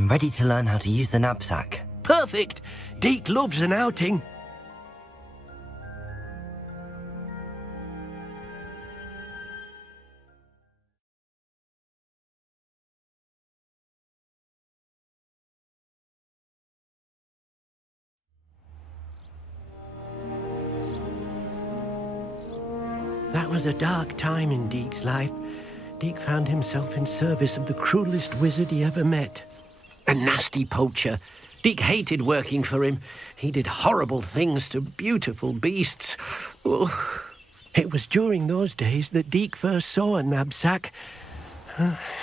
I'm ready to learn how to use the knapsack. Perfect! Deke loves an outing. That was a dark time in Deke's life. Deke found himself in service of the cruelest wizard he ever met. A nasty poacher. Deke hated working for him. He did horrible things to beautiful beasts. Oh. It was during those days that Deke first saw a knapsack.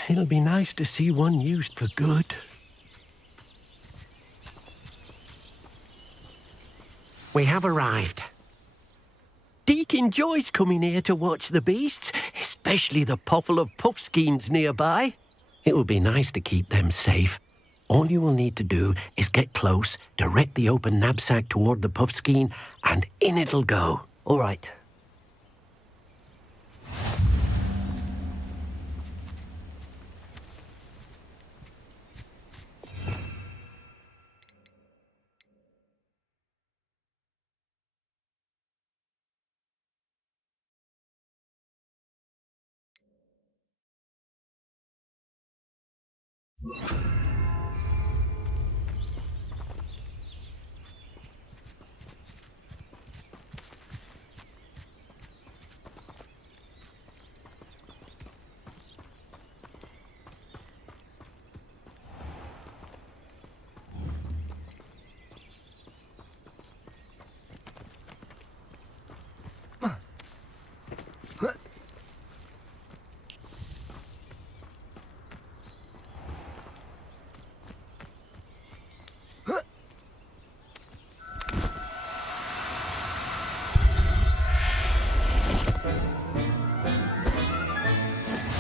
It'll be nice to see one used for good. We have arrived. Deke enjoys coming here to watch the beasts, especially the potful of puffskeins nearby. It will be nice to keep them safe. All you will need to do is get close, direct the open knapsack toward the puffskein, and in it'll go. All right.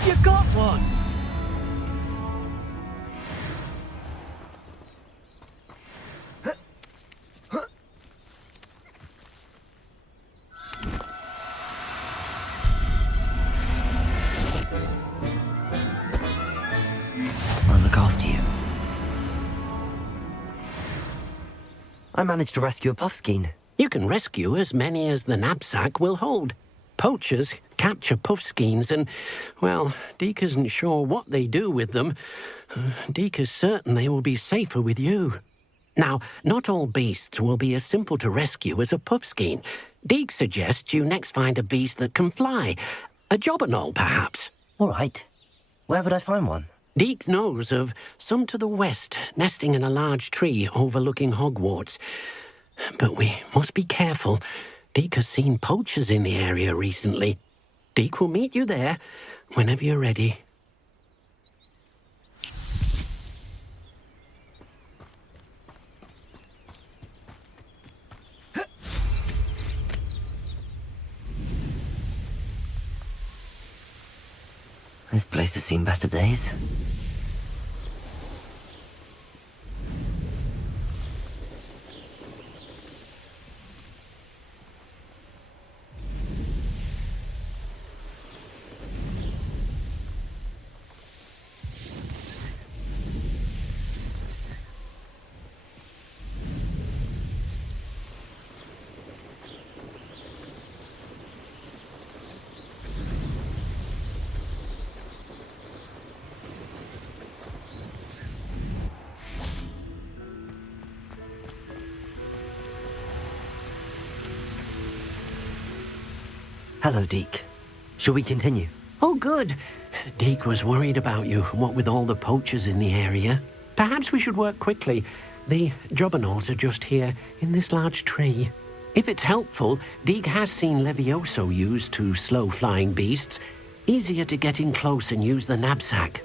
You got one! I'll look after you. I managed to rescue a puffskein. You can rescue as many as the knapsack will hold. Poachers capture puffskeins and, well, Deke isn't sure what they do with them. Deke is certain they will be safer with you. Now, not all beasts will be as simple to rescue as a puffskein. Deke suggests you next find a beast that can fly. A jobberknoll, perhaps. All right. Where would I find one? Deke knows of some to the west, nesting in a large tree overlooking Hogwarts. But we must be careful. Deke has seen poachers in the area recently. Deke will meet you there whenever you're ready. This place has seen better days. Hello, Deke. Shall we continue? Oh, good. Deke was worried about you, what with all the poachers in the area. Perhaps we should work quickly. The jobberknolls are just here, in this large tree. If it's helpful, Deke has seen Levioso used to slow flying beasts. Easier to get in close and use the knapsack.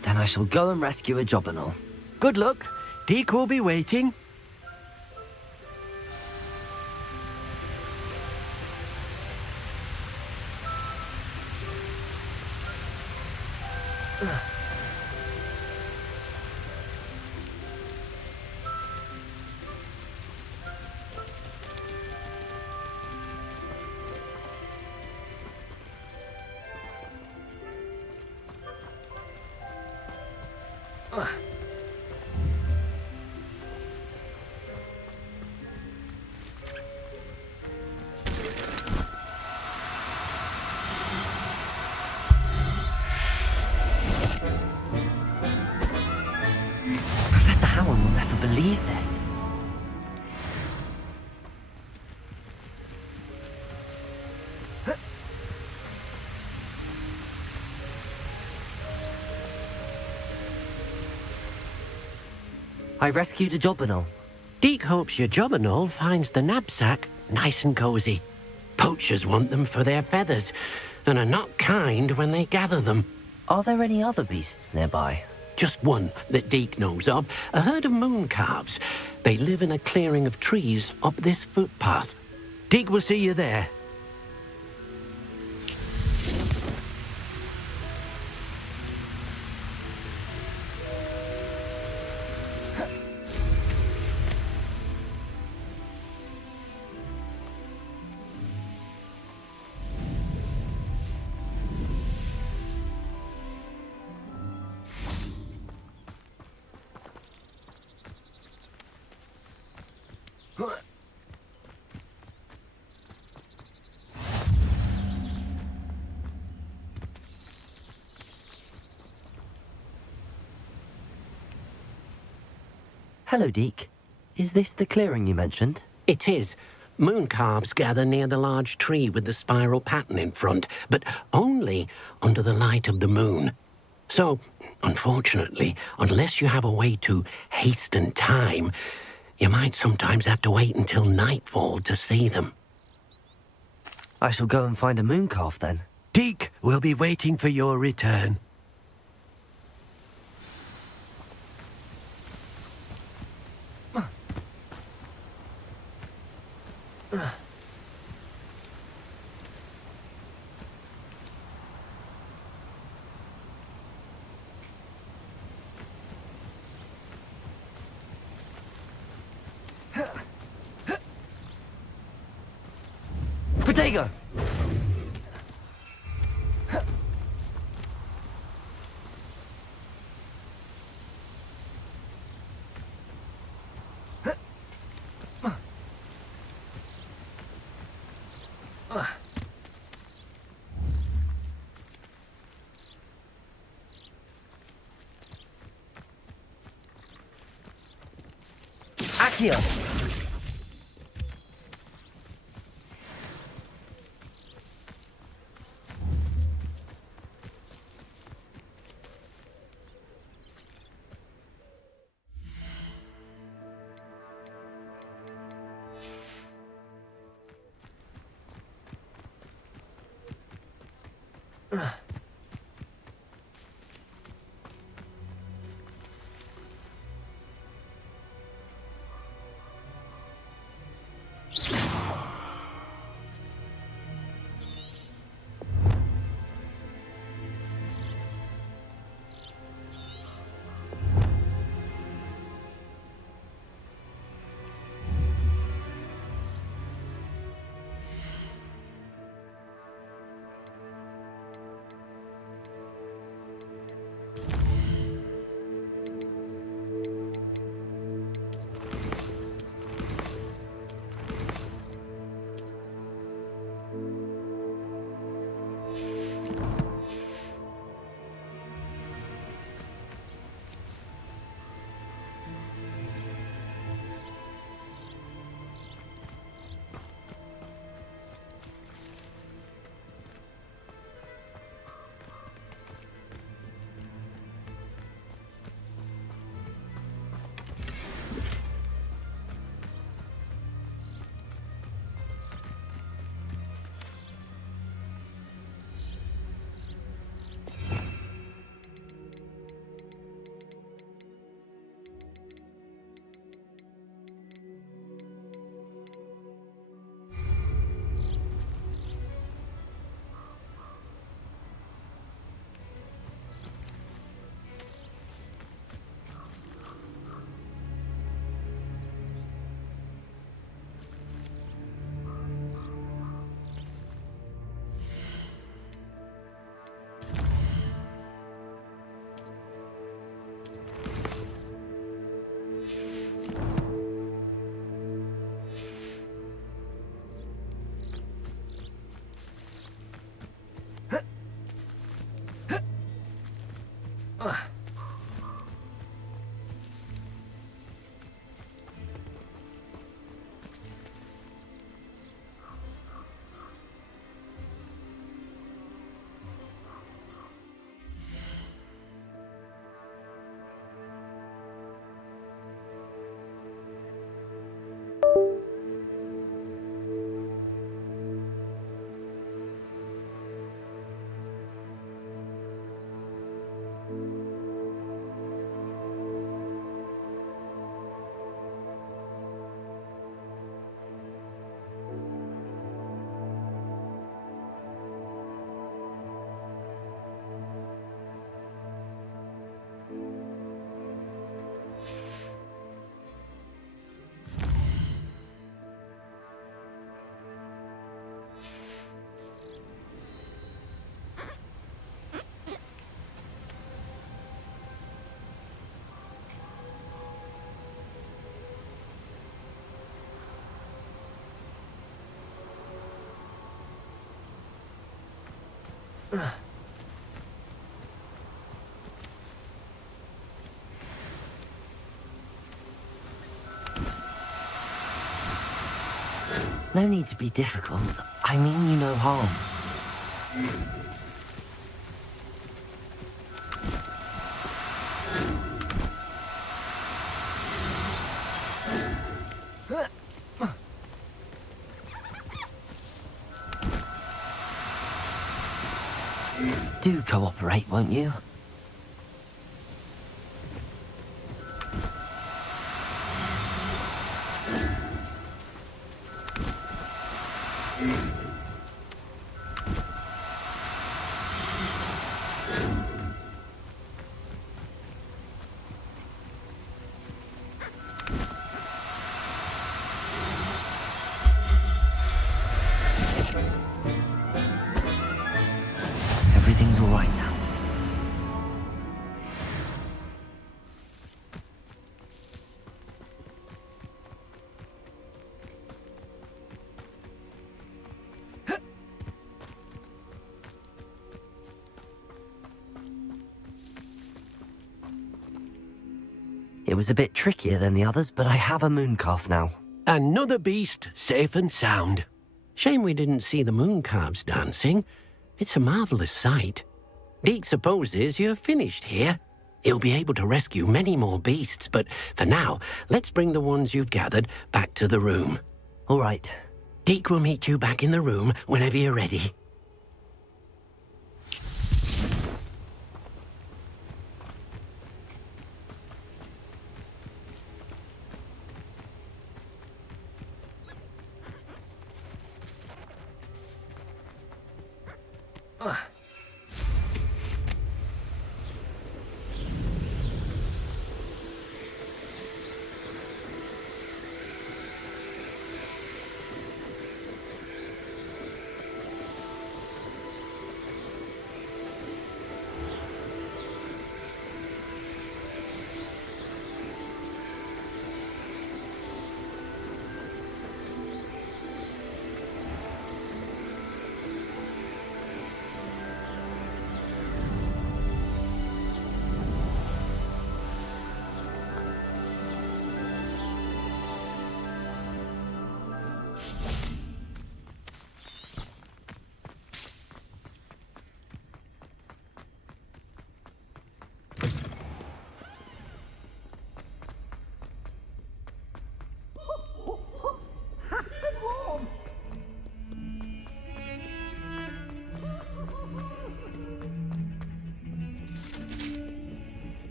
Then I shall go and rescue a jobberknoll. Good luck. Deke will be waiting. I rescued a jobberknoll. Deke hopes your jobberknoll finds the knapsack nice and cozy. Poachers want them for their feathers, and are not kind when they gather them. Are there any other beasts nearby? Just one that Deke knows of, a herd of moon calves. They live in a clearing of trees up this footpath. Deke will see you there. Hello, Deke. Is this the clearing you mentioned? It is. Moon calves gather near the large tree with the spiral pattern in front, but only under the light of the moon. So, unfortunately, unless you have a way to hasten time, you might sometimes have to wait until nightfall to see them. I shall go and find a moon calf then. Deke will be waiting for your return. Protego! Accio! No need to be difficult. I mean you no harm. Do cooperate, won't you? Everything's all right now. It was a bit trickier than the others, but I have a mooncalf now. Another beast, safe and sound. Shame we didn't see the mooncalves dancing. It's a marvellous sight. Deke supposes you're finished here. He'll be able to rescue many more beasts, but for now, let's bring the ones you've gathered back to the room. All right. Deke will meet you back in the room whenever you're ready.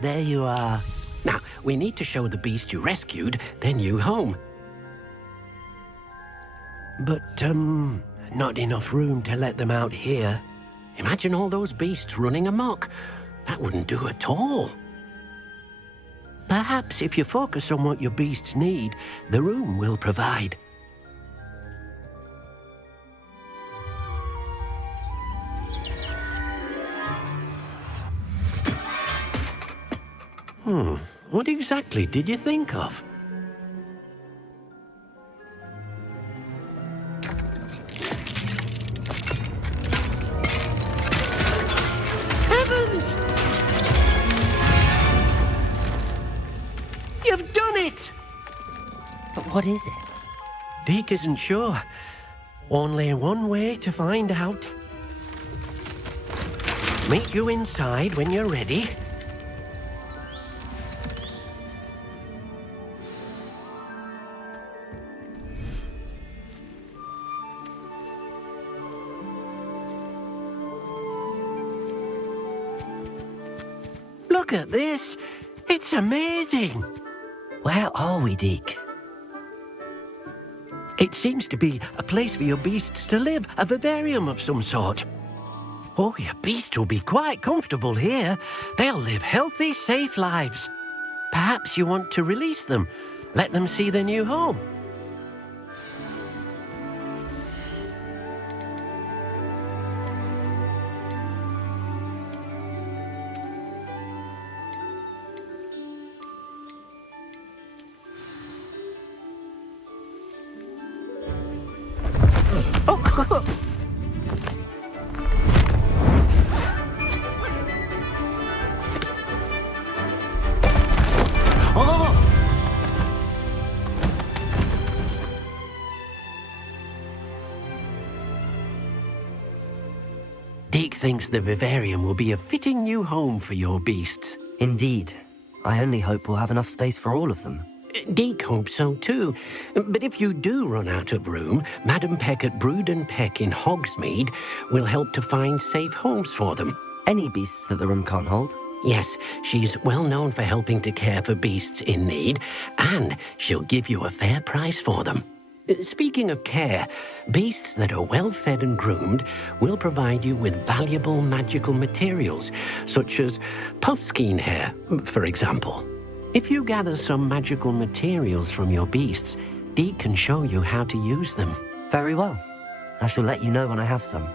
There you are. Now, we need to show the beast you rescued their new home. But, not enough room to let them out here. Imagine all those beasts running amok. That wouldn't do at all. Perhaps if you focus on what your beasts need, the room will provide. What exactly did you think of? Heavens! You've done it! But what is it? Deke isn't sure. Only one way to find out. Meet you inside when you're ready. Look at this. It's amazing. Where are we, Deke? It seems to be a place for your beasts to live, a vivarium of some sort. Oh, your beasts will be quite comfortable here. They'll live healthy, safe lives. Perhaps you want to release them. Let them see their new home. Deke thinks the vivarium will be a fitting new home for your beasts. Indeed. I only hope we'll have enough space for all of them. Deke hopes so too. But if you do run out of room, Madam Peck at Brood and Peck in Hogsmeade will help to find safe homes for them. Any beasts that the room can't hold? Yes, she's well known for helping to care for beasts in need, and she'll give you a fair price for them. Speaking of care, beasts that are well fed and groomed will provide you with valuable magical materials, such as puffskein hair, for example. If you gather some magical materials from your beasts, Deke can show you how to use them. Very well. I shall let you know when I have some.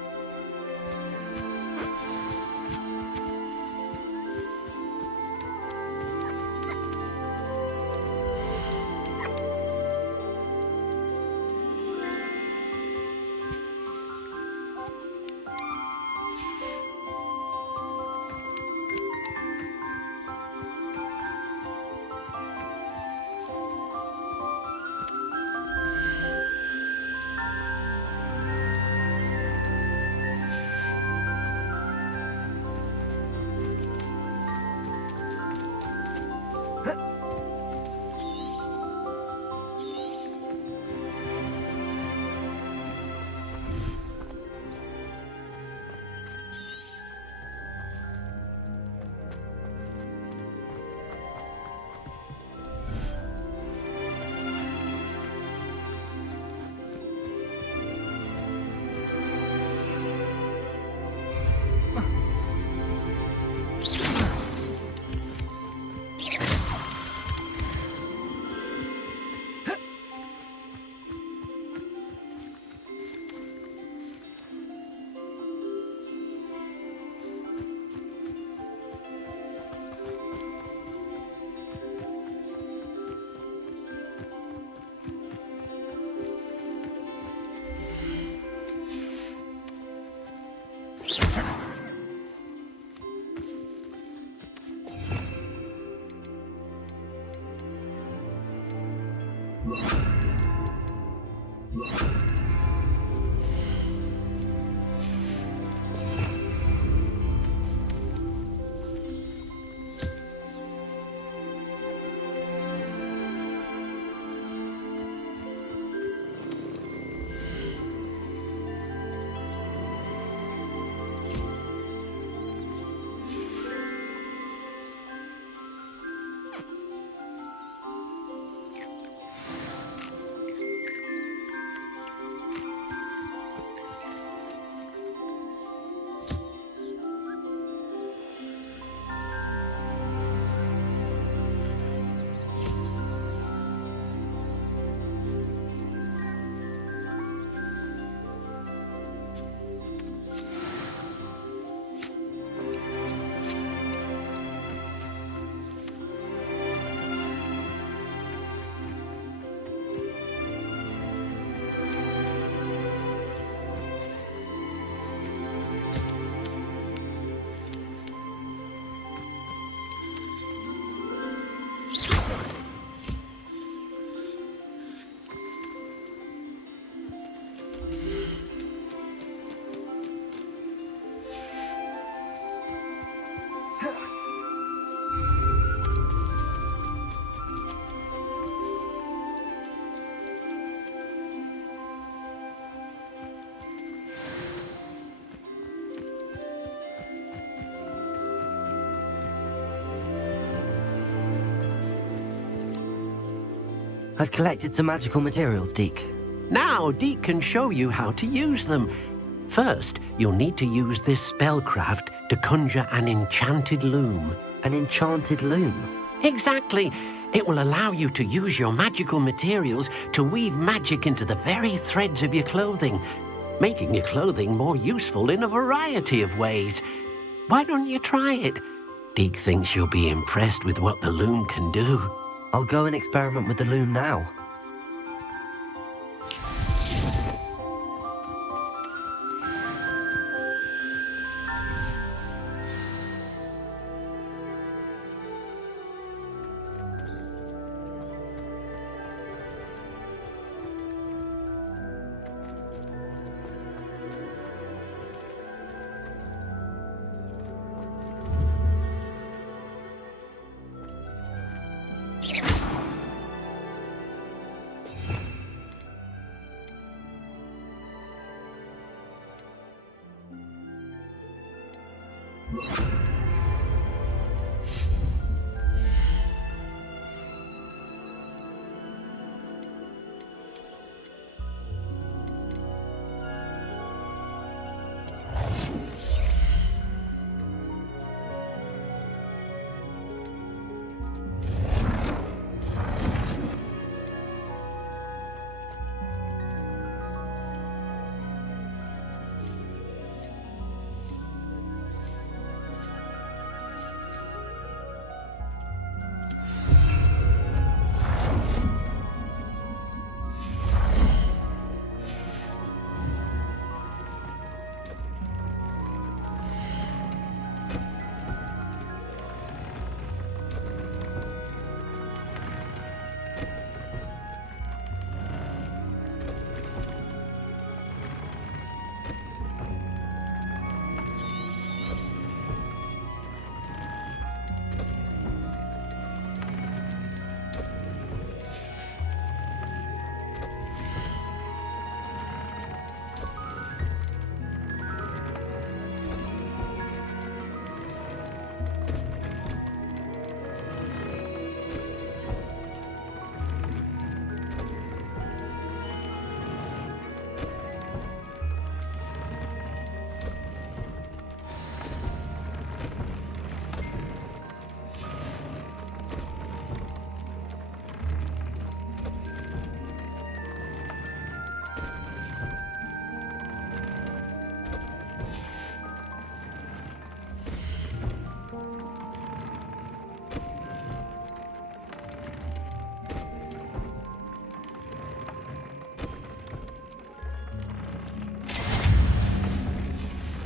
I've collected some magical materials, Deke. Now, Deke can show you how to use them. First, you'll need to use this spellcraft to conjure an enchanted loom. An enchanted loom? Exactly. It will allow you to use your magical materials to weave magic into the very threads of your clothing, making your clothing more useful in a variety of ways. Why don't you try it? Deke thinks you'll be impressed with what the loom can do. I'll go and experiment with the loom now.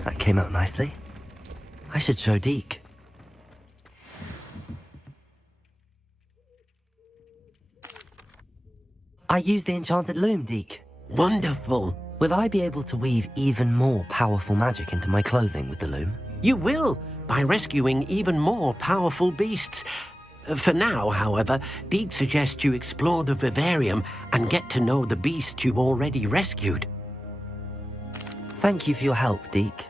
That came out nicely. I should show Deke. I used the enchanted loom, Deke. Wonderful. Will I be able to weave even more powerful magic into my clothing with the loom? You will, by rescuing even more powerful beasts. For now, however, Deke suggests you explore the vivarium and get to know the beasts you've already rescued. Thank you for your help, Deke.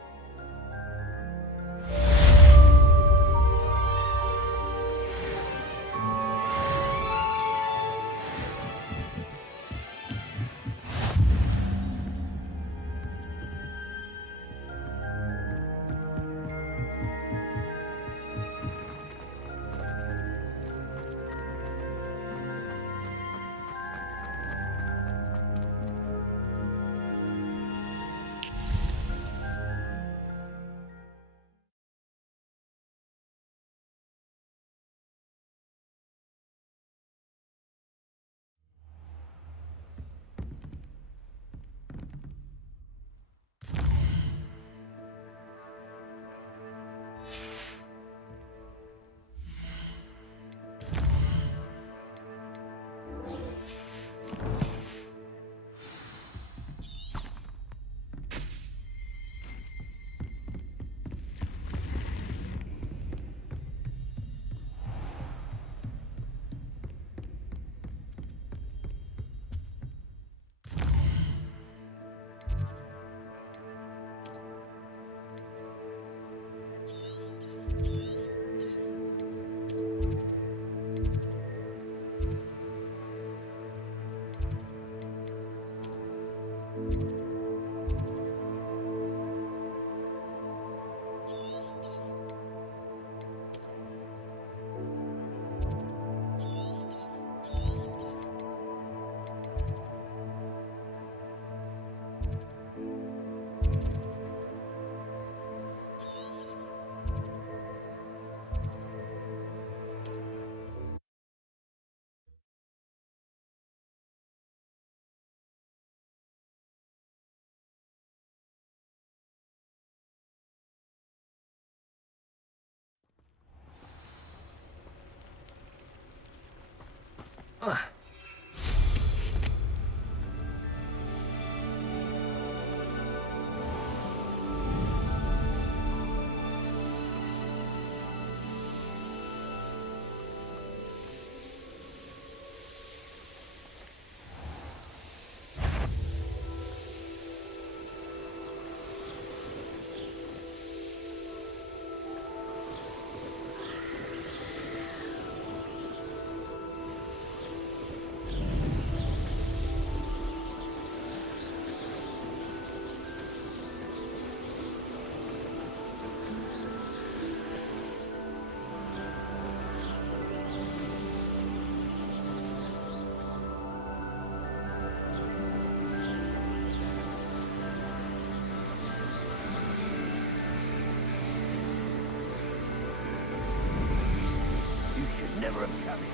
You should never have come here.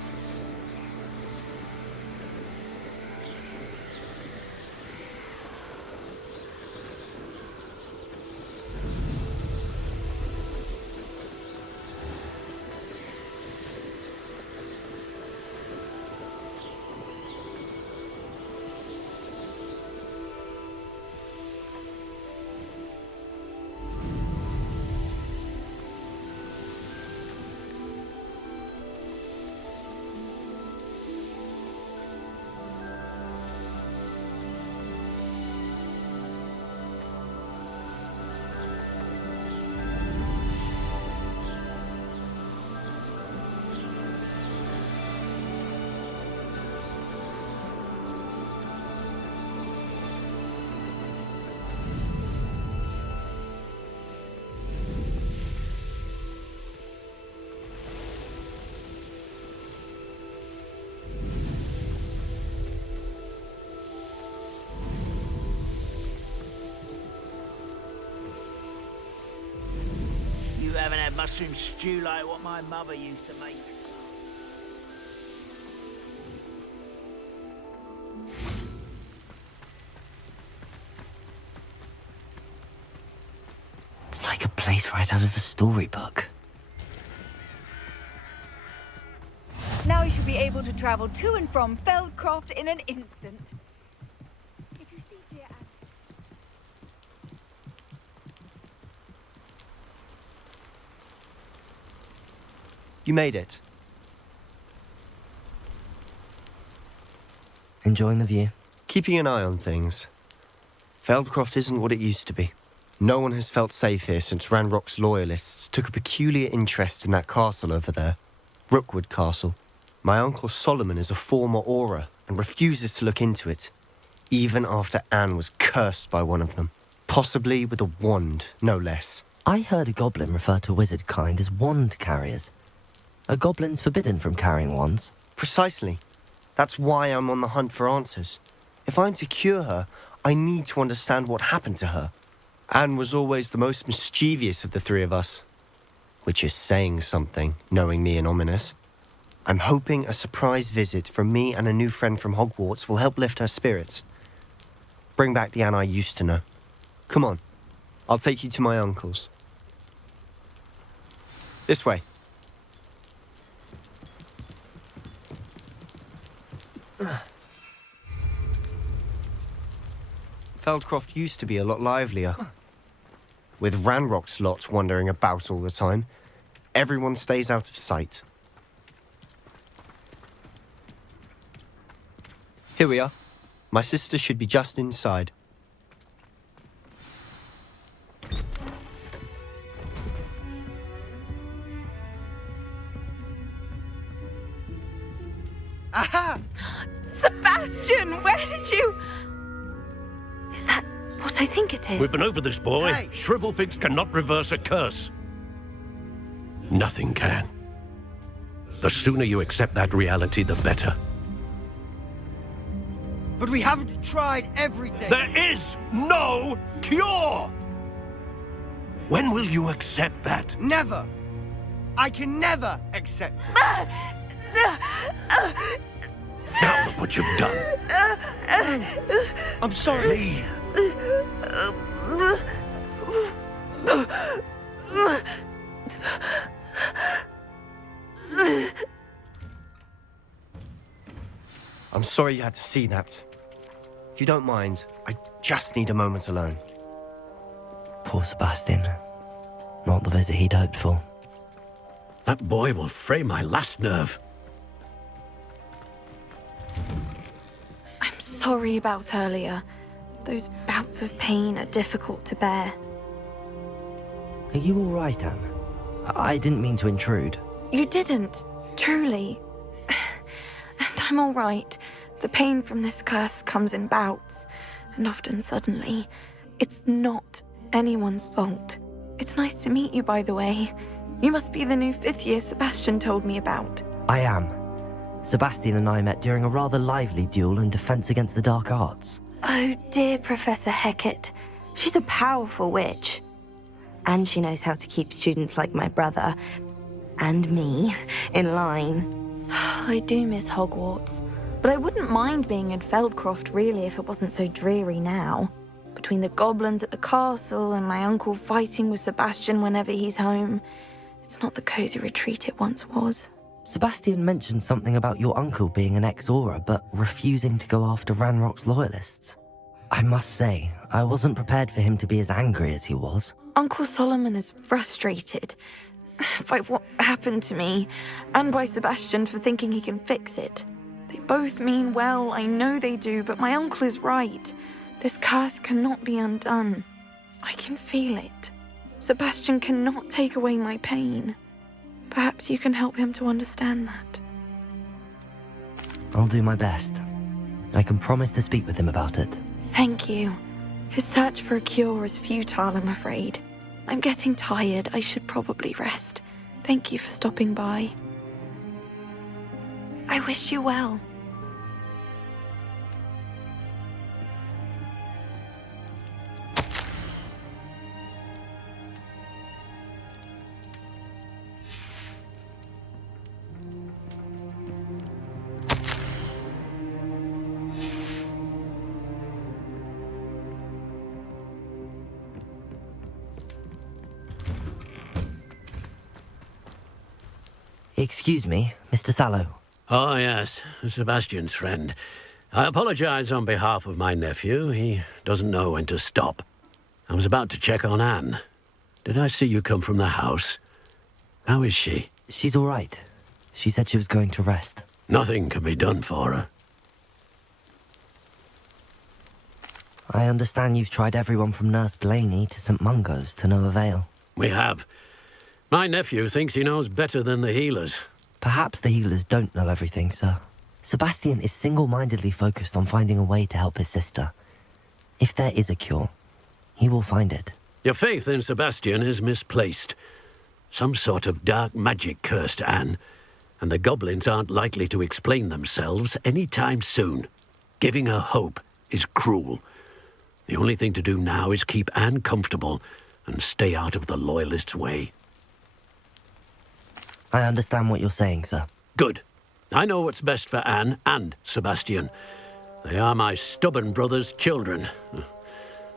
You haven't had mushroom stew like what my mother used to make. It's like a place right out of a storybook. Now you should be able to travel to and from Feldcroft in an instant. If you see dear Anne... You made it. Enjoying the view? Keeping an eye on things. Feldcroft isn't what it used to be. No one has felt safe here since Ranrock's loyalists took a peculiar interest in that castle over there. Rookwood Castle. My uncle Solomon is a former Auror and refuses to look into it, even after Anne was cursed by one of them. Possibly with a wand, no less. I heard a goblin refer to wizard kind as wand carriers. Are goblins forbidden from carrying wands? Precisely. That's why I'm on the hunt for answers. If I'm to cure her, I need to understand what happened to her. Anne was always the most mischievous of the three of us. Which is saying something, knowing me and Ominous. I'm hoping a surprise visit from me and a new friend from Hogwarts will help lift her spirits. Bring back the Anne I used to know. Come on, I'll take you to my uncle's. This way. Feldcroft used to be a lot livelier. With Ranrock's lot wandering about all the time, everyone stays out of sight. Here we are. My sister should be just inside. Aha! Sebastian, where did you... Is that what I think it is? We've been over this, boy. Hey! Shrivelfigs cannot reverse a curse. Nothing can. The sooner you accept that reality, the better. But we haven't tried everything. There is no cure! When will you accept that? Never. I can never accept it. Now look what you've done. I'm sorry. sorry you had to see that. If you don't mind, I just need a moment alone. Poor Sebastian. Not the visit he'd hoped for. That boy will fray my last nerve. I'm sorry about earlier. Those bouts of pain are difficult to bear. Are you all right, Anne? I didn't mean to intrude. You didn't, truly. And I'm all right. The pain from this curse comes in bouts, and often suddenly. It's not anyone's fault. It's nice to meet you, by the way. You must be the new 5th year Sebastian told me about. I am. Sebastian and I met during a rather lively duel in defense against the dark arts. Oh, dear Professor Hecat. She's a powerful witch. And she knows how to keep students like my brother, and me, in line. I do miss Hogwarts, but I wouldn't mind being in Feldcroft, really, if it wasn't so dreary now. Between the goblins at the castle and my uncle fighting with Sebastian whenever he's home, it's not the cozy retreat it once was. Sebastian mentioned something about your uncle being an ex-Auror, but refusing to go after Ranrock's loyalists. I must say, I wasn't prepared for him to be as angry as he was. Uncle Solomon is frustrated by what happened to me, and by Sebastian for thinking he can fix it. They both mean well, I know they do, but my uncle is right. This curse cannot be undone. I can feel it. Sebastian cannot take away my pain. Perhaps you can help him to understand that. I'll do my best. I can promise to speak with him about it. Thank you. His search for a cure is futile, I'm afraid. I'm getting tired. I should probably rest. Thank you for stopping by. I wish you well. Excuse me, Mr. Sallow. Oh, yes, Sebastian's friend. I apologize on behalf of my nephew. He doesn't know when to stop. I was about to check on Anne. Did I see you come from the house? How is she? She's all right. She said she was going to rest. Nothing can be done for her. I understand you've tried everyone from Nurse Blaney to St. Mungo's to no avail. We have. My nephew thinks he knows better than the healers. Perhaps the healers don't know everything, sir. Sebastian is single-mindedly focused on finding a way to help his sister. If there is a cure, he will find it. Your faith in Sebastian is misplaced. Some sort of dark magic cursed Anne, and the goblins aren't likely to explain themselves any time soon. Giving her hope is cruel. The only thing to do now is keep Anne comfortable and stay out of the Loyalists' way. I understand what you're saying, sir. Good. I know what's best for Anne and Sebastian. They are my stubborn brother's children.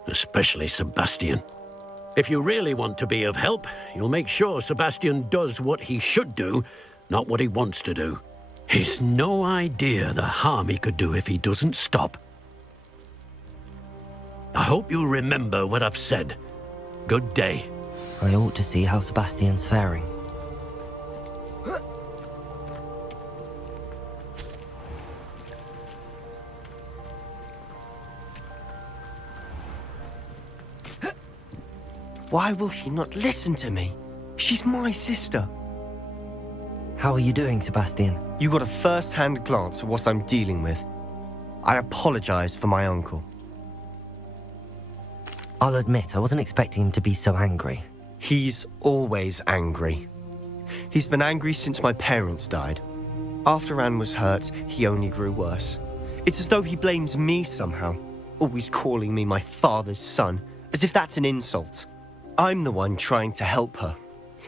Especially Sebastian. If you really want to be of help, you'll make sure Sebastian does what he should do, not what he wants to do. He's no idea the harm he could do if he doesn't stop. I hope you'll remember what I've said. Good day. I ought to see how Sebastian's faring. Why will he not listen to me? She's my sister. How are you doing, Sebastian? You got a first-hand glance at what I'm dealing with. I apologize for my uncle. I'll admit, I wasn't expecting him to be so angry. He's always angry. He's been angry since my parents died. After Anne was hurt, he only grew worse. It's as though he blames me somehow, always calling me my father's son, as if that's an insult. I'm the one trying to help her.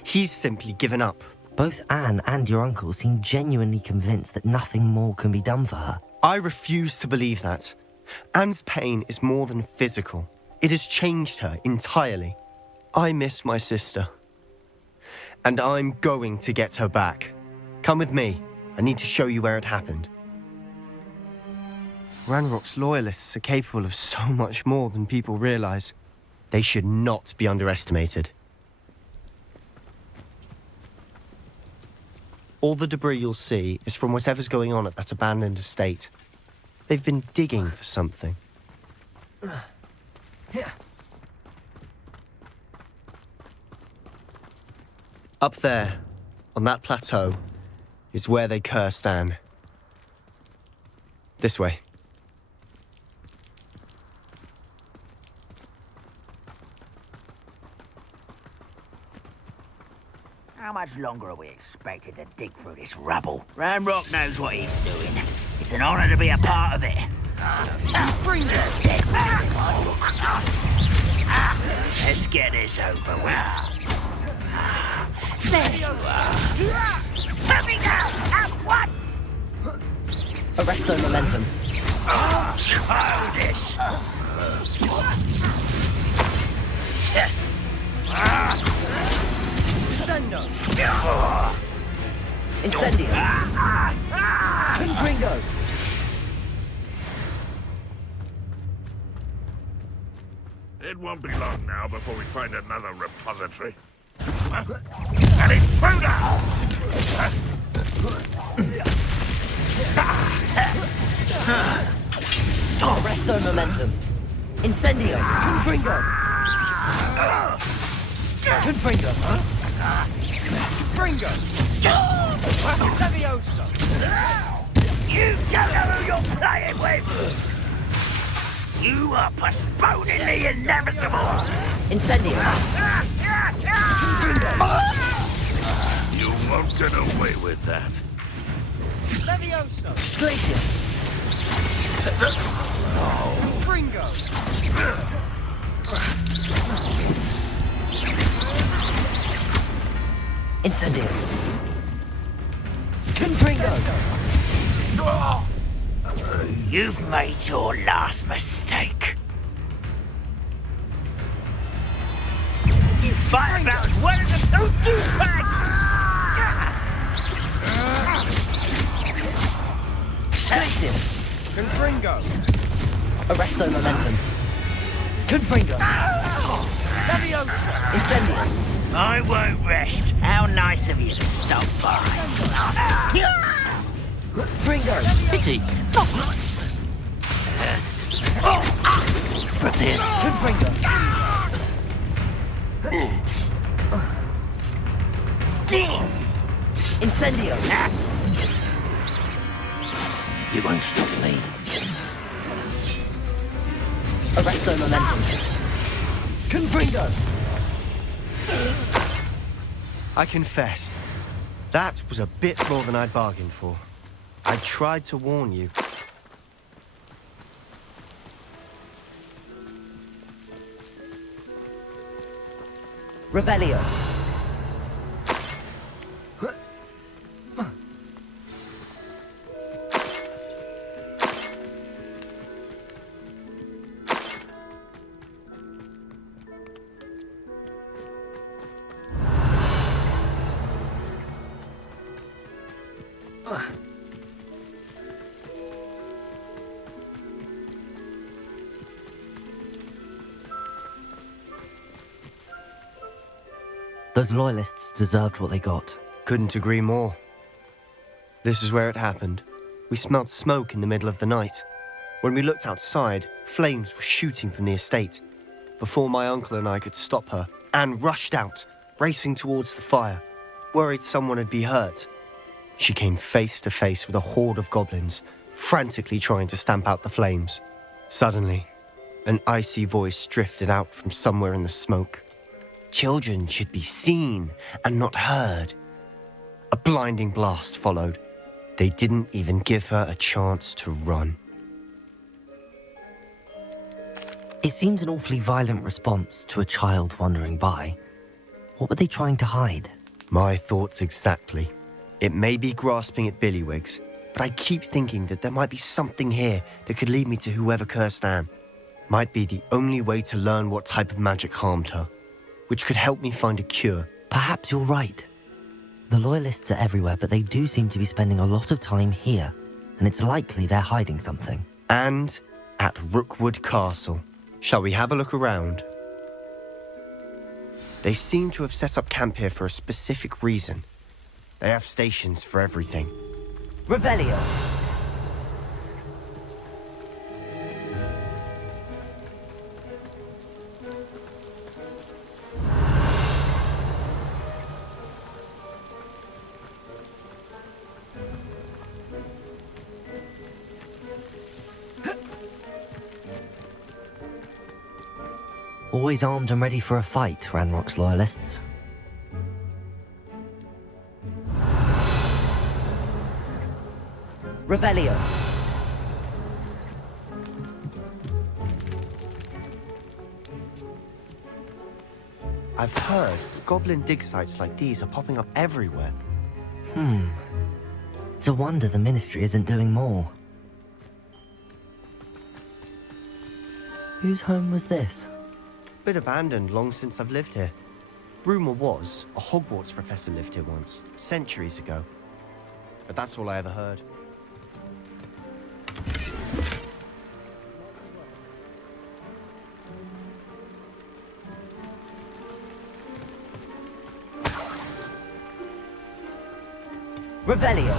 He's simply given up. Both Anne and your uncle seem genuinely convinced that nothing more can be done for her. I refuse to believe that. Anne's pain is more than physical. It has changed her entirely. I miss my sister. And I'm going to get her back. Come with me. I need to show you where it happened. Ranrock's loyalists are capable of so much more than people realize. They should not be underestimated. All the debris you'll see is from whatever's going on at that abandoned estate. They've been digging for something. Up there, on that plateau, is where they cursed Anne. This way. How much longer are we expected to dig through this rubble? Ranrock knows what he's doing. It's an honor to be a part of it. Bring the dead wizard in my book. Let's get this over with. There you are. Let me go at once! Arresto momentum. Childish. Descendo! Incendio. Confringo. It won't be long now before we find another repository. An intruder! Arresto momentum. Incendio. Confringo. Confringo. Fringo! Levioso! You don't know who you're playing with! You are postponingly inevitable! Incendio. You won't get away with that. Levioso! Glacius. Fringo! Incendio. Confringo. You've made your last mistake. You fight about as well as a two tag! Glacius. Confringo! Arresto momentum. Confringo. Levioso! Incendio. I won't rest. How nice of you to stop by. Fringo. Pity. Prepare. Confringo. Incendio. You won't stop me. Arresto momentum. Confringo. I confess, that was a bit more than I'd bargained for. I tried to warn you. Revelio. Those loyalists deserved what they got. Couldn't agree more. This is where it happened. We smelled smoke in the middle of the night. When we looked outside, flames were shooting from the estate. Before my uncle and I could stop her, Anne rushed out, racing towards the fire, worried someone had been hurt. She came face to face with a horde of goblins, frantically trying to stamp out the flames. Suddenly, an icy voice drifted out from somewhere in the smoke. Children should be seen and not heard. A blinding blast followed. They didn't even give her a chance to run. It seems an awfully violent response to a child wandering by. What were they trying to hide? My thoughts exactly. It may be grasping at billywhigs, but I keep thinking that there might be something here that could lead me to whoever cursed Anne. Might be the only way to learn what type of magic harmed her, which could help me find a cure. Perhaps you're right. The loyalists are everywhere, but they do seem to be spending a lot of time here, and it's likely they're hiding something. And at Rookwood Castle. Shall we have a look around? They seem to have set up camp here for a specific reason. They have stations for everything. Revelio. Always armed and ready for a fight, Ranrock's loyalists. Revelio. I've heard goblin dig sites like these are popping up everywhere. It's a wonder the Ministry isn't doing more. Whose home was this? Been abandoned long since I've lived here. Rumour was a Hogwarts professor lived here once, centuries ago. But that's all I ever heard. Revelio.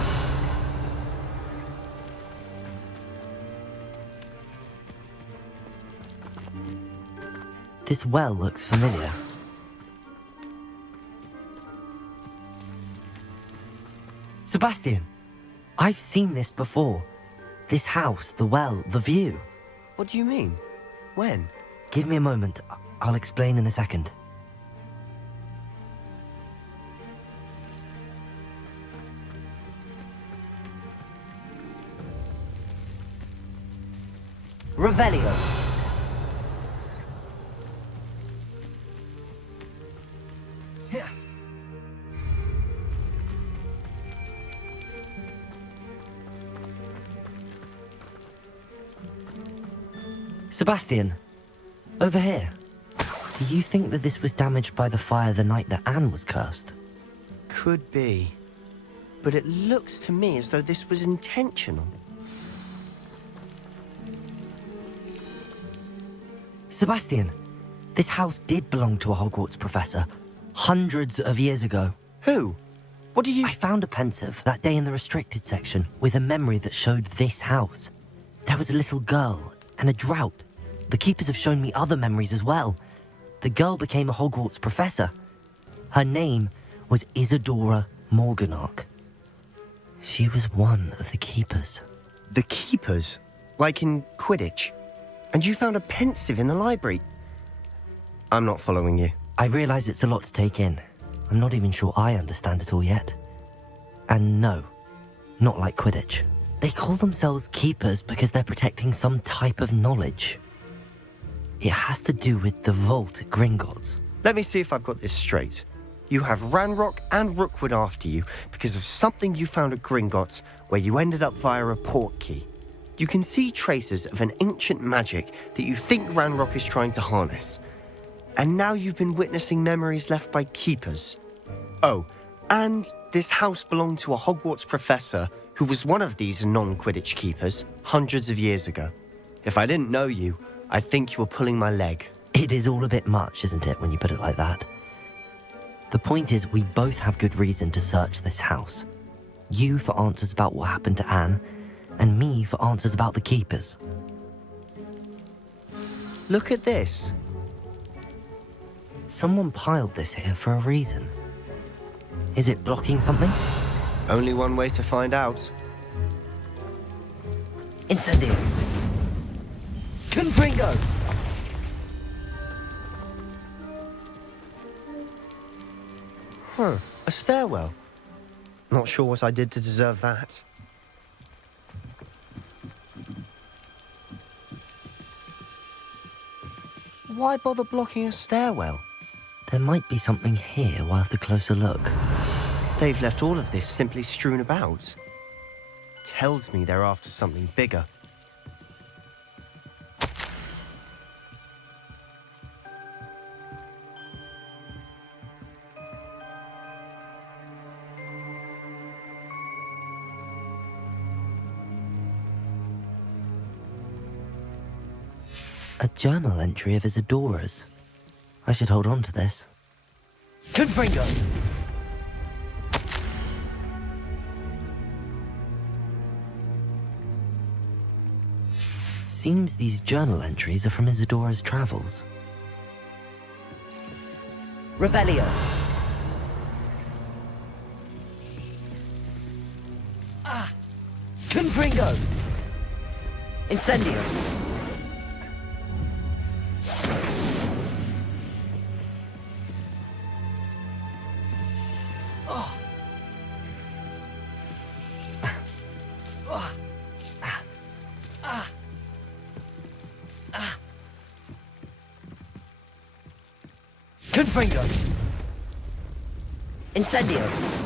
This well looks familiar. Sebastian, I've seen this before. This house, the well, the view. What do you mean? When? Give me a moment. I'll explain in a second. Revelio. Sebastian, over here. Do you think that this was damaged by the fire the night that Anne was cursed? Could be. But it looks to me as though this was intentional. Sebastian, this house did belong to a Hogwarts professor, hundreds of years ago. Who? What do you... I found a pensive that day in the restricted section with a memory that showed this house. There was a little girl and a drought. The keepers have shown me other memories as well. The girl became a Hogwarts professor. Her name was Isadora Morganach. She was one of the keepers. The keepers? Like in Quidditch? And you found a pensive in the library? I'm not following you. I realize it's a lot to take in. I'm not even sure I understand it all yet. And no, not like Quidditch. They call themselves keepers because they're protecting some type of knowledge. It has to do with the vault at Gringotts. Let me see if I've got this straight. You have Ranrock and Rookwood after you because of something you found at Gringotts where you ended up via a portkey. You can see traces of an ancient magic that you think Ranrock is trying to harness. And now you've been witnessing memories left by keepers. Oh, and this house belonged to a Hogwarts professor who was one of these non-Quidditch keepers hundreds of years ago. If I didn't know you, I'd think you were pulling my leg. It is all a bit much, isn't it, when you put it like that? The point is, we both have good reason to search this house. You for answers about what happened to Anne, and me for answers about the keepers. Look at this. Someone piled this here for a reason. Is it blocking something? Only one way to find out. Incendio! Confringo! Huh, a stairwell. Not sure what I did to deserve that. Why bother blocking a stairwell? There might be something here worth a closer look. They've left all of this simply strewn about. Tells me they're after something bigger. A journal entry of Isadora's. I should hold on to this. Confringo! Seems these journal entries are from Isadora's travels. Revelio! Confringo! Incendio! Confringo! Incendio!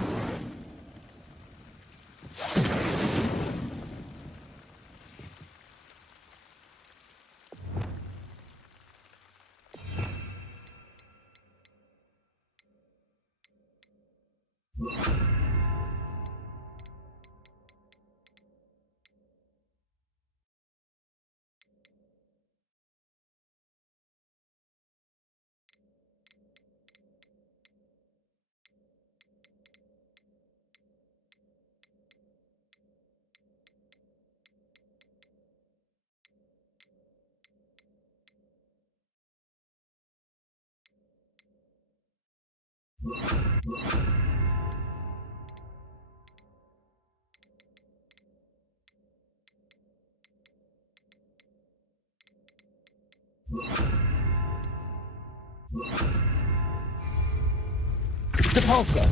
Depulso!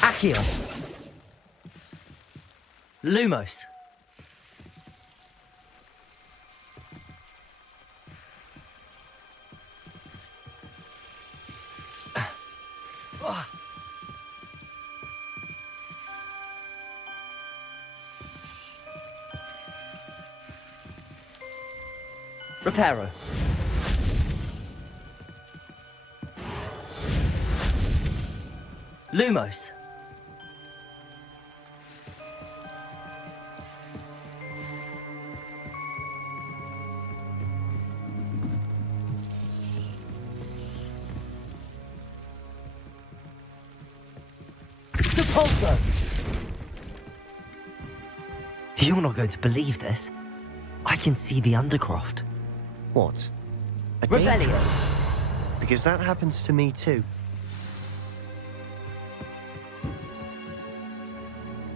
Accio! Lumos! Reparo. Lumos. Depulso. You're not going to believe this. I can see the Undercroft. What? A Revelio. danger? Because that happens to me too.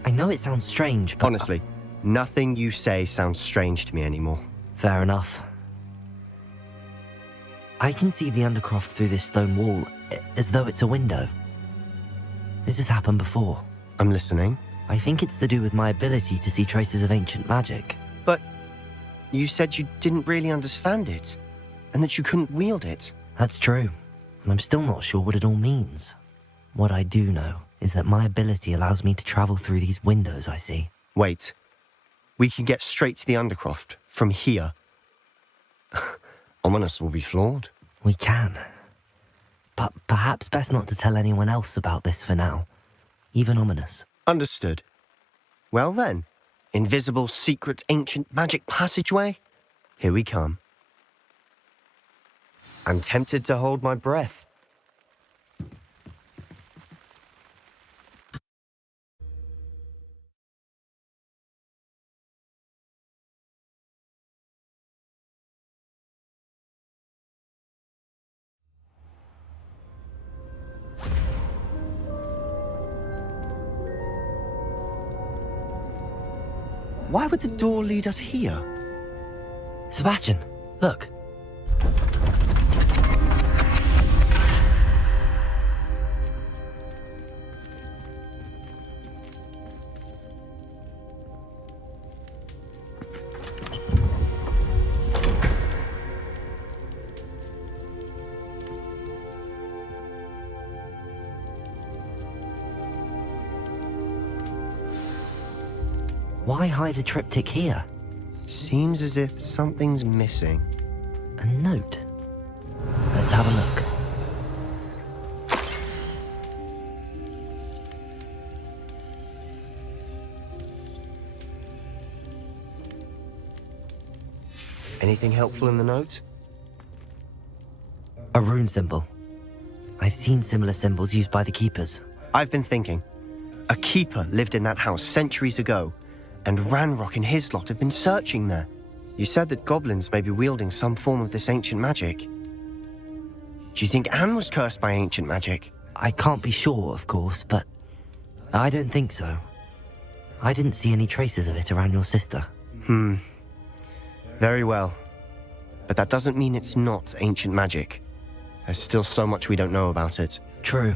I know it sounds strange, but... Honestly, nothing you say sounds strange to me anymore. Fair enough. I can see the Undercroft through this stone wall, as though it's a window. This has happened before. I'm listening. I think it's to do with my ability to see traces of ancient magic. But you said you didn't really understand it, and that you couldn't wield it. That's true, and I'm still not sure what it all means. What I do know is that my ability allows me to travel through these windows I see. Wait. We can get straight to the Undercroft from here. Ominous will be floored. We can. But perhaps best not to tell anyone else about this for now. Even Ominous. Understood. Well then, invisible, secret, ancient magic passageway? Here we come. I'm tempted to hold my breath. Why would the door lead us here? Sebastian, look. Why hide a triptych here? Seems as if something's missing. A note. Let's have a look. Anything helpful in the note? A rune symbol. I've seen similar symbols used by the keepers. I've been thinking. A keeper lived in that house centuries ago, and Ranrock and his lot have been searching there. You said that goblins may be wielding some form of this ancient magic. Do you think Anne was cursed by ancient magic? I can't be sure, of course, but I don't think so. I didn't see any traces of it around your sister. Very well. But that doesn't mean it's not ancient magic. There's still so much we don't know about it. True.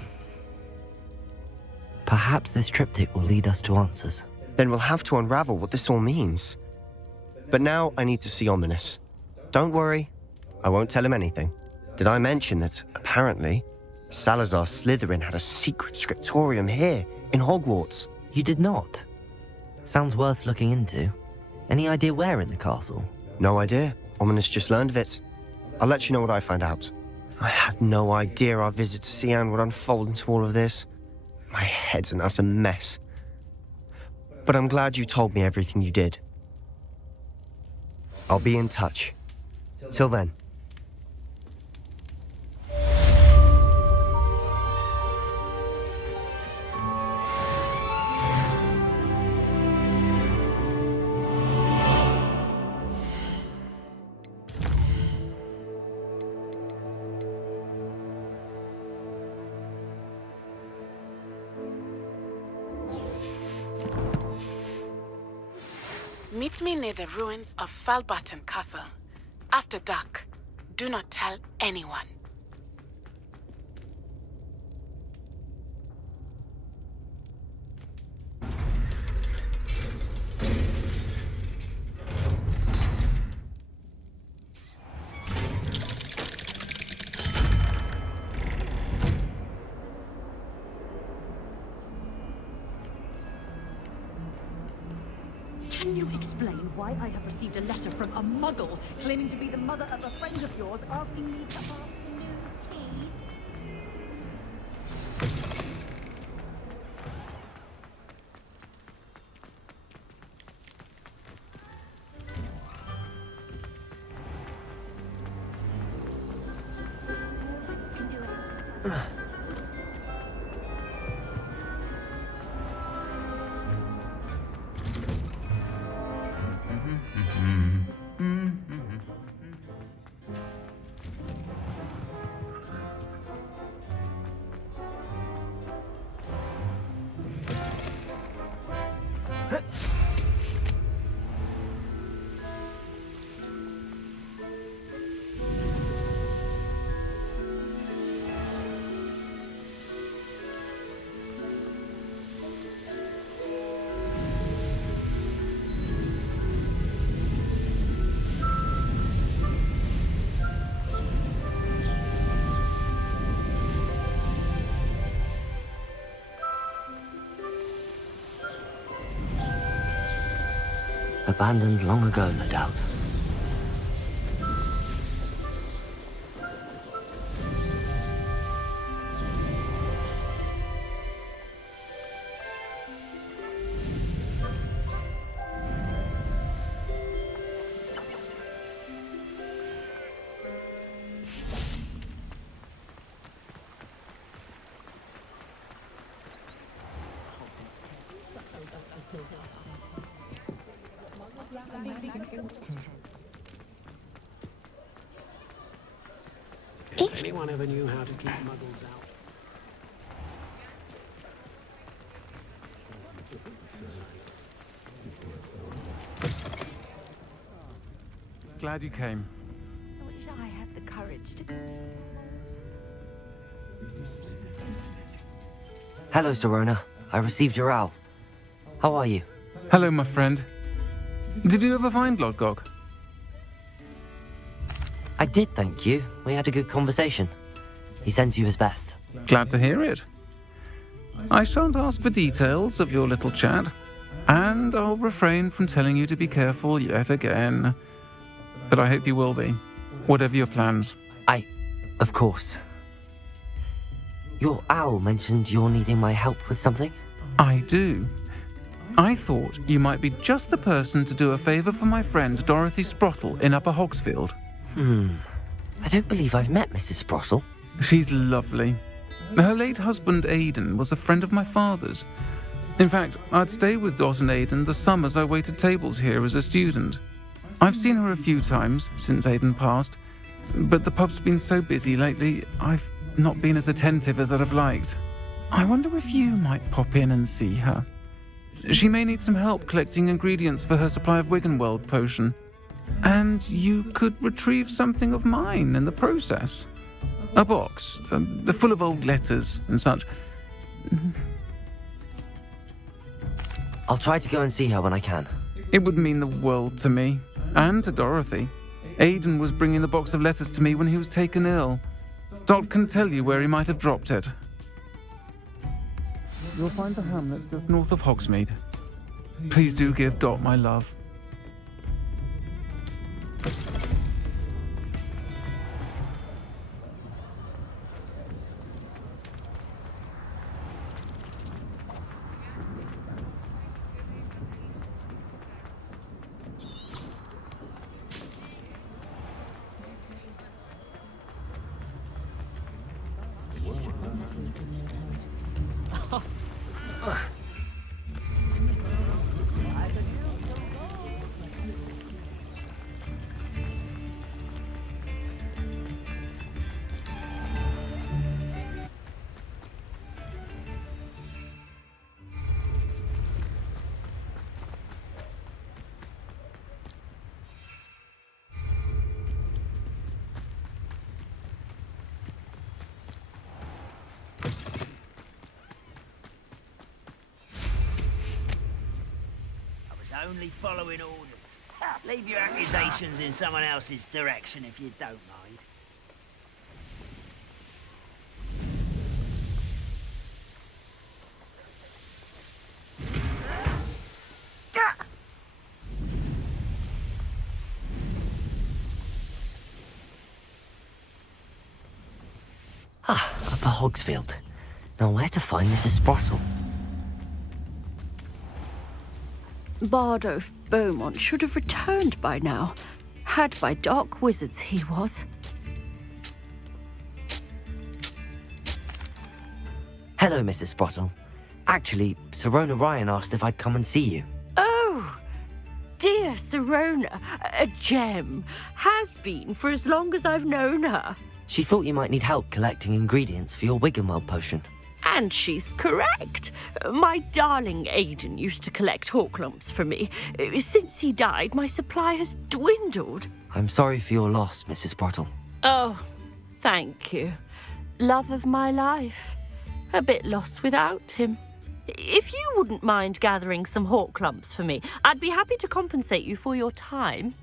Perhaps this triptych will lead us to answers. Then we'll have to unravel what this all means. But now I need to see Ominous. Don't worry, I won't tell him anything. Did I mention that, apparently, Salazar Slytherin had a secret scriptorium here, in Hogwarts? You did not? Sounds worth looking into. Any idea where in the castle? No idea. Ominous just learned of it. I'll let you know what I find out. I had no idea our visit to see Anne would unfold into all of this. My head's an utter mess. But I'm glad you told me everything you did. I'll be in touch. Till then. Meet me near the ruins of Falbaton Castle. After dark. Do not tell anyone. Can you explain why I have received a letter from a muggle claiming to be the mother of a friend of yours asking me to afternoon tea? Abandoned long ago, no doubt. Anyone ever knew how to keep muggles out? Glad you came. I wish I had the courage to... Hello, Serona. I received your owl. How are you? Hello, my friend. Did you ever find Lodgok? I did, thank you. We had a good conversation. He sends you his best. Glad to hear it. I shan't ask for details of your little chat, and I'll refrain from telling you to be careful yet again. But I hope you will be, whatever your plans. Of course. Your owl mentioned you're needing my help with something? I do. I thought you might be just the person to do a favour for my friend Dorothy Sprottle in Upper Hogsfield. I don't believe I've met Mrs. Sprottle. She's lovely. Her late husband Aidan was a friend of my father's. In fact, I'd stay with Dot and Aidan the summers I waited tables here as a student. I've seen her a few times since Aidan passed, but the pub's been so busy lately, I've not been as attentive as I'd have liked. I wonder if you might pop in and see her. She may need some help collecting ingredients for her supply of Wiggenweld potion. And you could retrieve something of mine in the process. A box, full of old letters and such. I'll try to go and see her when I can. It would mean the world to me, and to Dorothy. Aidan was bringing the box of letters to me when he was taken ill. Dot can tell you where he might have dropped it. You'll find the hamlet just north of Hogsmeade. Please do give Dot my love. Only following orders. Leave your accusations in someone else's direction if you don't mind. Upper Hogsfield. Now where to find Mrs. Sprottle? Bardolph Beaumont should have returned by now. Had by dark wizards he was. Hello, Mrs. Sprottle. Actually, Sirona Ryan asked if I'd come and see you. Oh, dear Sirona, a gem. Has been for as long as I've known her. She thought you might need help collecting ingredients for your Wiggenweld potion. And she's correct. My darling Aidan used to collect Horklumps for me. Since he died, my supply has dwindled. I'm sorry for your loss, Mrs. Sprottle. Oh, thank you. Love of my life. A bit lost without him. If you wouldn't mind gathering some Horklumps for me, I'd be happy to compensate you for your time.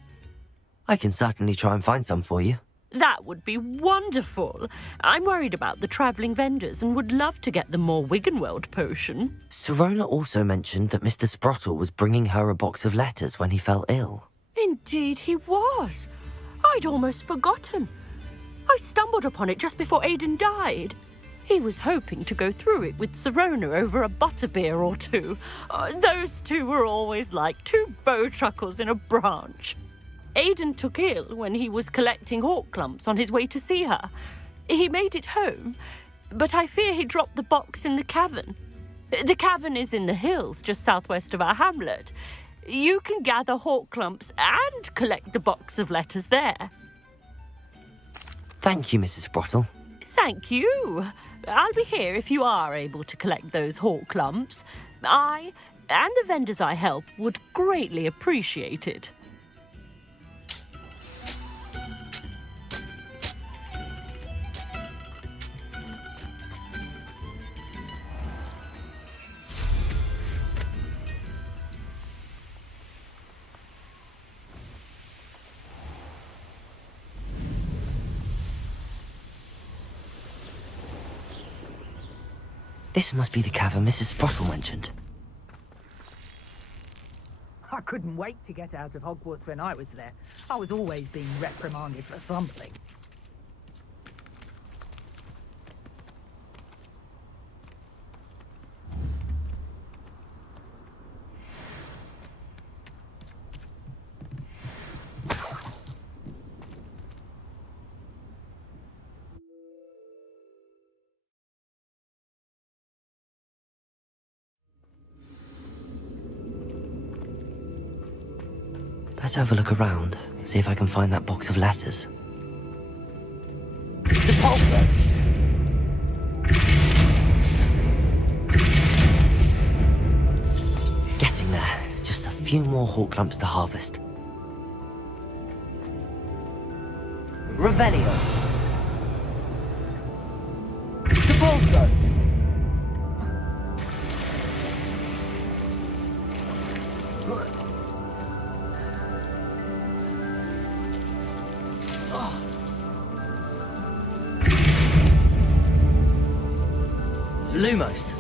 I can certainly try and find some for you. That would be wonderful. I'm worried about the travelling vendors and would love to get them more Wiggenweld potion. Sirona also mentioned that Mr. Sprottle was bringing her a box of letters when he fell ill. Indeed he was. I'd almost forgotten. I stumbled upon it just before Aidan died. He was hoping to go through it with Sirona over a butterbeer or two. Those two were always like two bowtruckles in a branch. Aidan took ill when he was collecting Horklumps on his way to see her. He made it home, but I fear he dropped the box in the cavern. The cavern is in the hills just southwest of our hamlet. You can gather Horklumps and collect the box of letters there. Thank you, Mrs. Sprottle. Thank you. I'll be here if you are able to collect those Horklumps. I and the vendors I help would greatly appreciate it. This must be the cavern Mrs. Sprottle mentioned. I couldn't wait to get out of Hogwarts when I was there. I was always being reprimanded for something. Let's have a look around, see if I can find that box of letters. Depulso! Getting there. Just a few more hawk lumps to harvest. Revelio! Depulso! Lumos.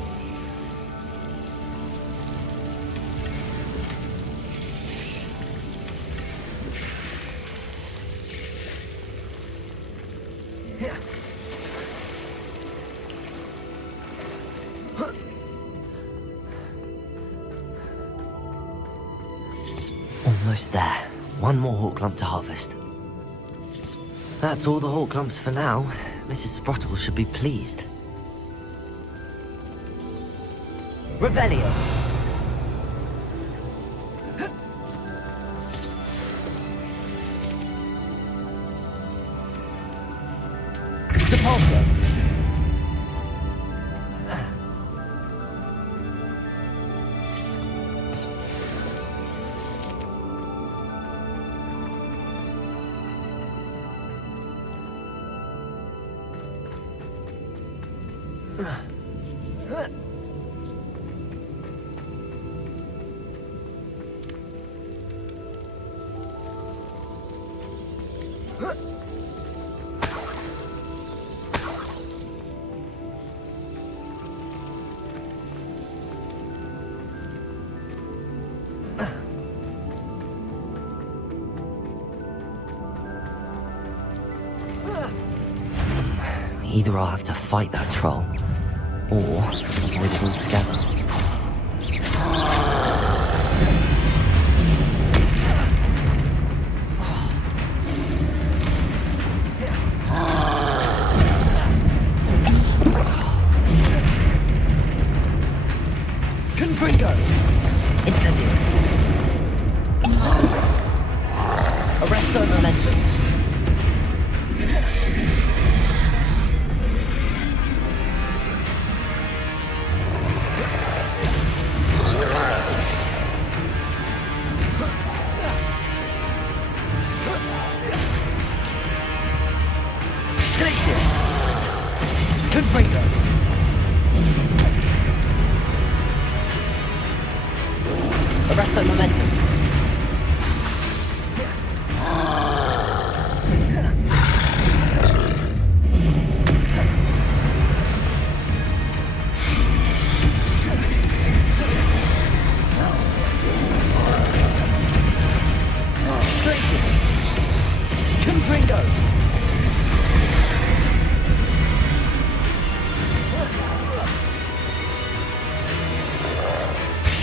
Almost there. One more hawk lump to harvest. That's all the hawk lumps for now. Mrs. Sprottle should be pleased. Revelio! Depulso! Either I'll have to fight that troll, or avoid it altogether. Confringo! Incendio! Arresto Momentum! Confringo! Arresto Momentum! Glacius! Confringo!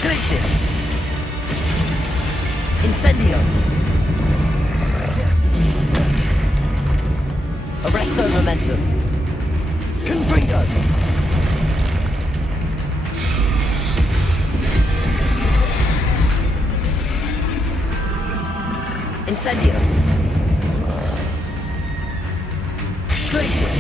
Glacius! Incendio! Arresto Momentum! Confringo! Incendio! Glacius!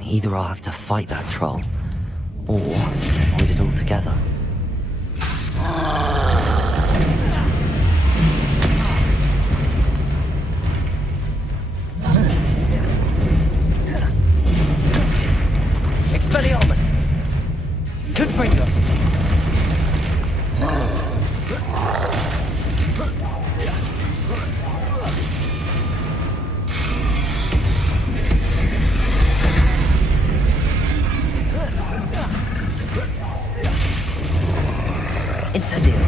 Either I'll have to fight that troll, or avoid it altogether. Expelliarmus! Confringo! Incendio!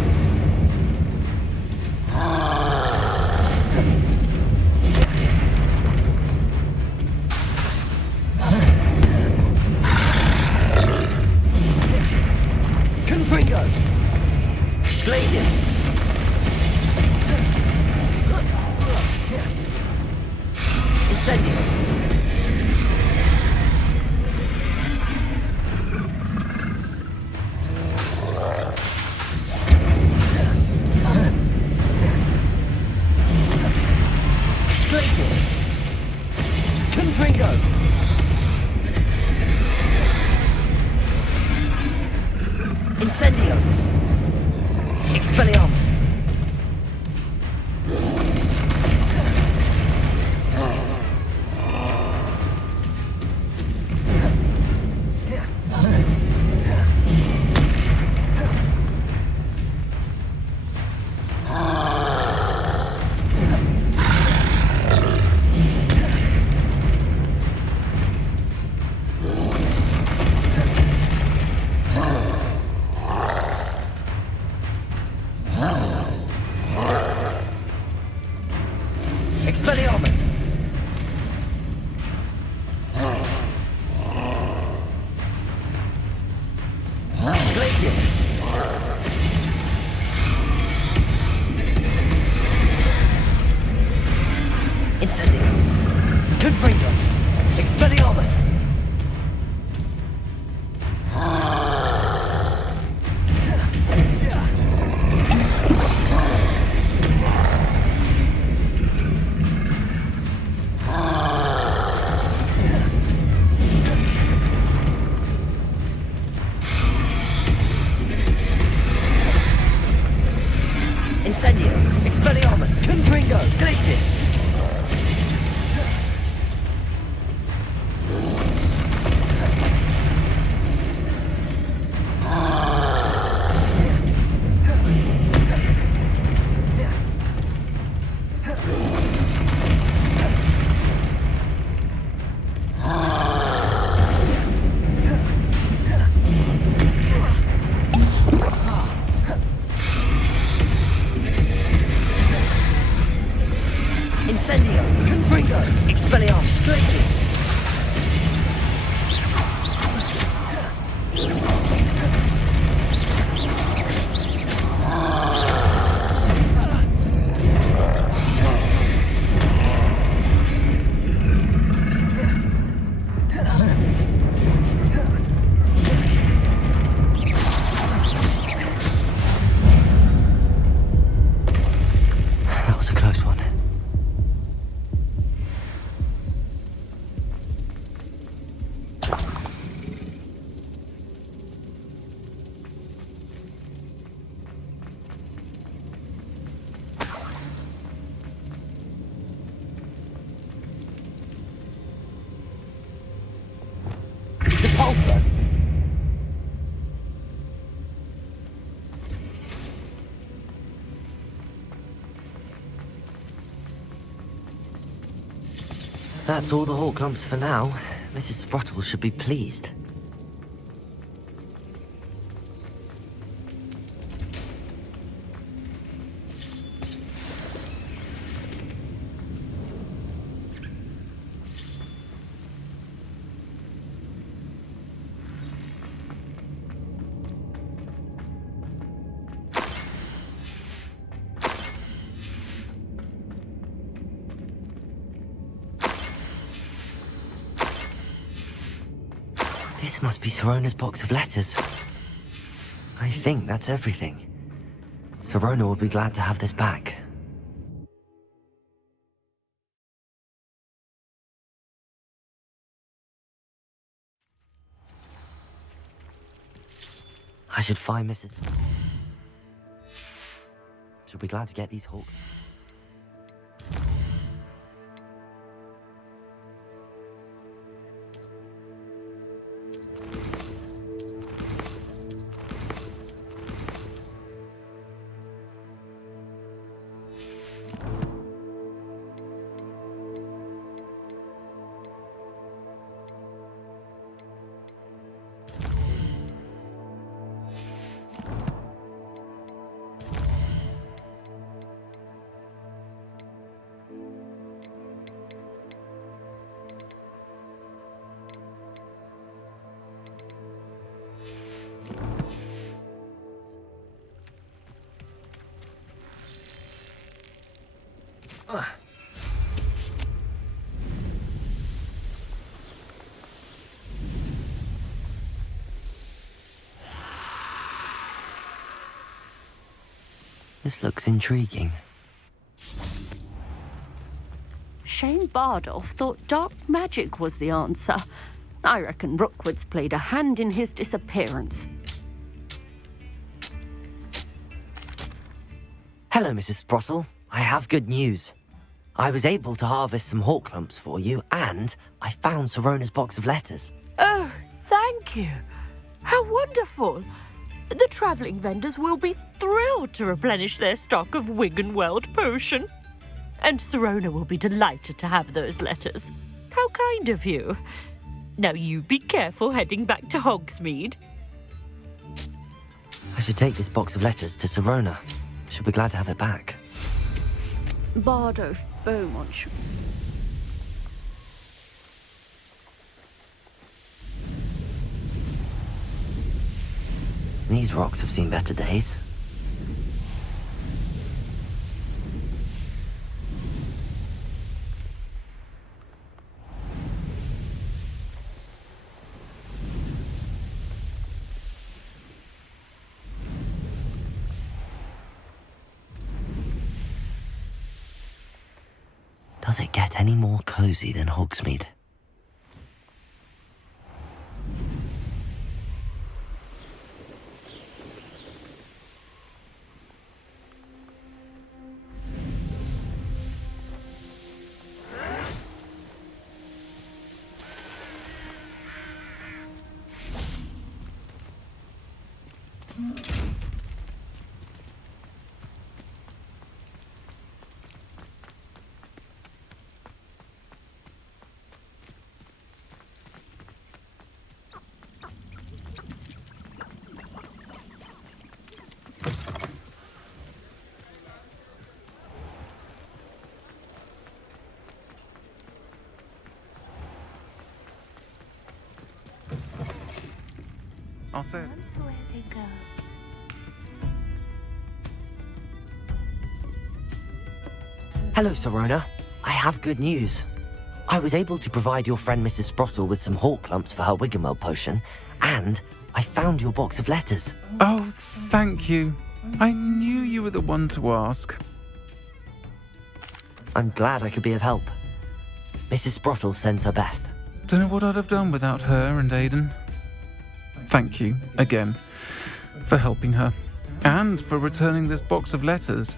Confringo! Glacius! Incendio! Glacius! Confringo! Incendio! Expelliarmus! Expelliarmus! Glacius! Incendio! Confringo! Expelliarmus! Incendio! Expelliarmus! Confringo! Glacius! Incendio! Confringo! Expelliarmus! Glacius! That was a close one. Repulsor! That's all the Horcrux for now. Mrs. Sprottle should be pleased. This must be Sorona's box of letters. I think that's everything. Sorona will be glad to have this back. I should find Mrs. She'll be glad to get these hawks. This looks intriguing. Shane Bardolph thought dark magic was the answer. I reckon Rookwood's played a hand in his disappearance. Hello, Mrs. Sprottle. I have good news. I was able to harvest some hawk lumps for you, and I found Sirona's box of letters. Oh, thank you. How wonderful. The travelling vendors will be thrilled to replenish their stock of Wiggenweld potion. And Sirona will be delighted to have those letters. How kind of you. Now you be careful heading back to Hogsmeade. I should take this box of letters to Sirona. She'll be glad to have it back. Bardolph Beaumont. These rocks have seen better days. Does it get any more cozy than Hogsmeade? I'll say it. Where they go. Hello, Sirona. I have good news. I was able to provide your friend Mrs. Sprottle with some hawk lumps for her Wiggenweld potion, and I found your box of letters. Oh, thank you. I knew you were the one to ask. I'm glad I could be of help. Mrs. Sprottle sends her best. Don't know what I'd have done without her and Aidan. Thank you, again, for helping her, and for returning this box of letters.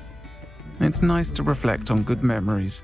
It's nice to reflect on good memories.